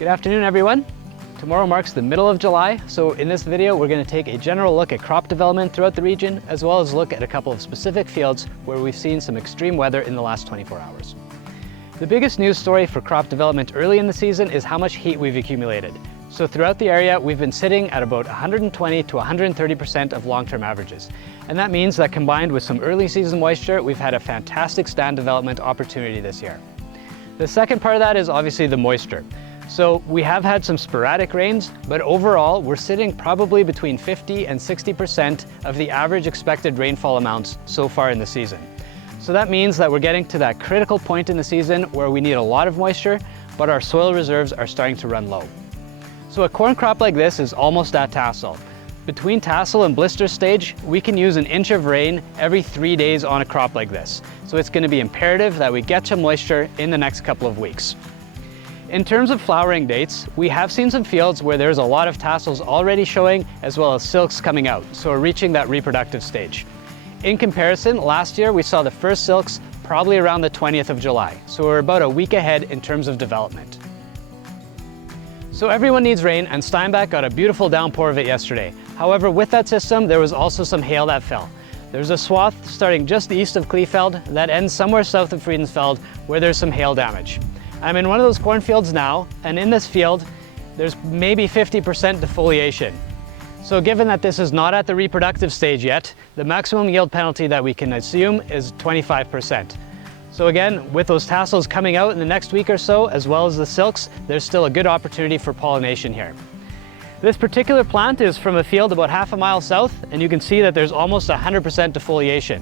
Good afternoon, everyone. Tomorrow marks the middle of July, so in this video we're going to take a general look at crop development throughout the region, as well as look at a couple of specific fields where we've seen some extreme weather in the last 24 hours. The biggest news story for crop development early in the season is how much heat we've accumulated. So throughout the area, we've been sitting at about 120 to 130% of long-term averages. And that means that combined with some early season moisture, we've had a fantastic stand development opportunity this year. The second part of that is obviously the moisture. So we have had some sporadic rains, but overall we're sitting probably between 50 and 60% of the average expected rainfall amounts so far in the season. So that means that we're getting to that critical point in the season where we need a lot of moisture, but our soil reserves are starting to run low. So a corn crop like this is almost at tassel. Between tassel and blister stage, we can use an inch of rain every 3 days on a crop like this. So it's going to be imperative that we get some moisture in the next couple of weeks. In terms of flowering dates, we have seen some fields where there's a lot of tassels already showing, as well as silks coming out, so we're reaching that reproductive stage. In comparison, last year we saw the first silks probably around the 20th of July, so we're about a week ahead in terms of development. So everyone needs rain, and Steinbach got a beautiful downpour of it yesterday. However, with that system, there was also some hail that fell. There's a swath starting just east of Kleefeld that ends somewhere south of Friedensfeld where there's some hail damage. I'm in one of those cornfields now, and in this field, there's maybe 50% defoliation. So given that this is not at the reproductive stage yet, the maximum yield penalty that we can assume is 25%. So again, with those tassels coming out in the next week or so, as well as the silks, there's still a good opportunity for pollination here. This particular plant is from a field about half a mile south, and you can see that there's almost 100% defoliation.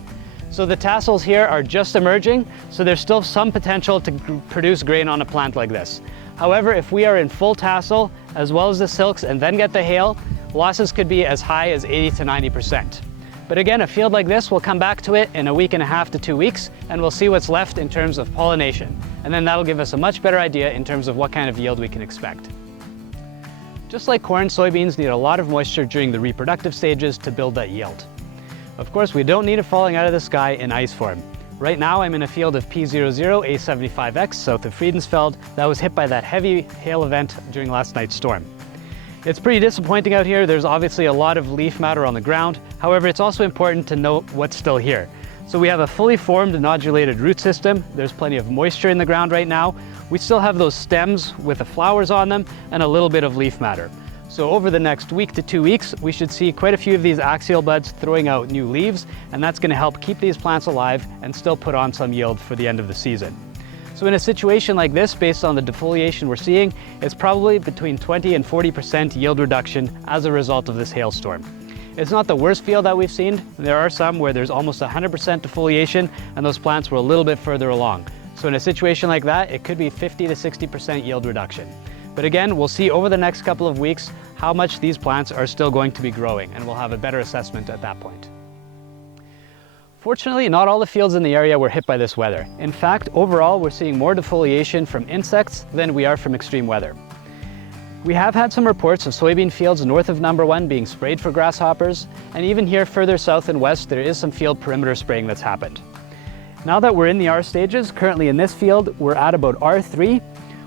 So the tassels here are just emerging, so there's still some potential to produce grain on a plant like this. However, if we are in full tassel, as well as the silks, and then get the hail, losses could be as high as 80 to 90%. But again, a field like this, we'll come back to it in a week and a half to 2 weeks, and we'll see what's left in terms of pollination. And then that'll give us a much better idea in terms of what kind of yield we can expect. Just like corn, soybeans need a lot of moisture during the reproductive stages to build that yield. Of course, we don't need it falling out of the sky in ice form. Right now, I'm in a field of P00 A75X south of Friedensfeld that was hit by that heavy hail event during last night's storm. It's pretty disappointing out here. There's obviously a lot of leaf matter on the ground. However, it's also important to note what's still here. So we have a fully formed nodulated root system. There's plenty of moisture in the ground right now. We still have those stems with the flowers on them and a little bit of leaf matter. So over the next week to 2 weeks, we should see quite a few of these axial buds throwing out new leaves, and that's going to help keep these plants alive and still put on some yield for the end of the season. So in a situation like this, based on the defoliation we're seeing, it's probably between 20 and 40% yield reduction as a result of this hailstorm. It's not the worst field that we've seen. There are some where there's almost 100% defoliation, and those plants were a little bit further along. So in a situation like that, it could be 50 to 60% yield reduction. But again, we'll see over the next couple of weeks how much these plants are still going to be growing, and we'll have a better assessment at that point. Fortunately, not all the fields in the area were hit by this weather. In fact, overall, we're seeing more defoliation from insects than we are from extreme weather. We have had some reports of soybean fields north of number 1 being sprayed for grasshoppers, and even here further south and west, there is some field perimeter spraying that's happened. Now that we're in the R stages, currently in this field, we're at about R3.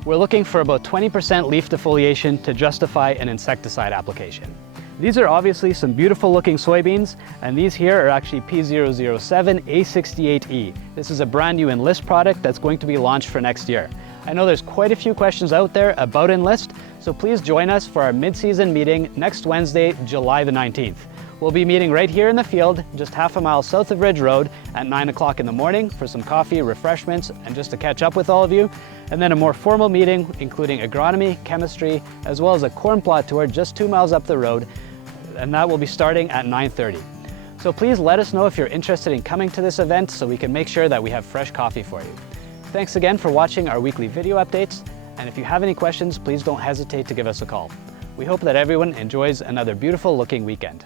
We're looking for about 20% leaf defoliation to justify an insecticide application. These are obviously some beautiful looking soybeans, and these here are actually P007 A68E. This is a brand new Enlist product that's going to be launched for next year. I know there's quite a few questions out there about Enlist, so please join us for our mid-season meeting next Wednesday, July the 19th. We'll be meeting right here in the field, just half a mile south of Ridge Road at 9 o'clock in the morning for some coffee, refreshments, and just to catch up with all of you. And then a more formal meeting, including agronomy, chemistry, as well as a corn plot tour just 2 miles up the road, and that will be starting at 9:30. So please let us know if you're interested in coming to this event so we can make sure that we have fresh coffee for you. Thanks again for watching our weekly video updates, and if you have any questions, please don't hesitate to give us a call. We hope that everyone enjoys another beautiful looking weekend.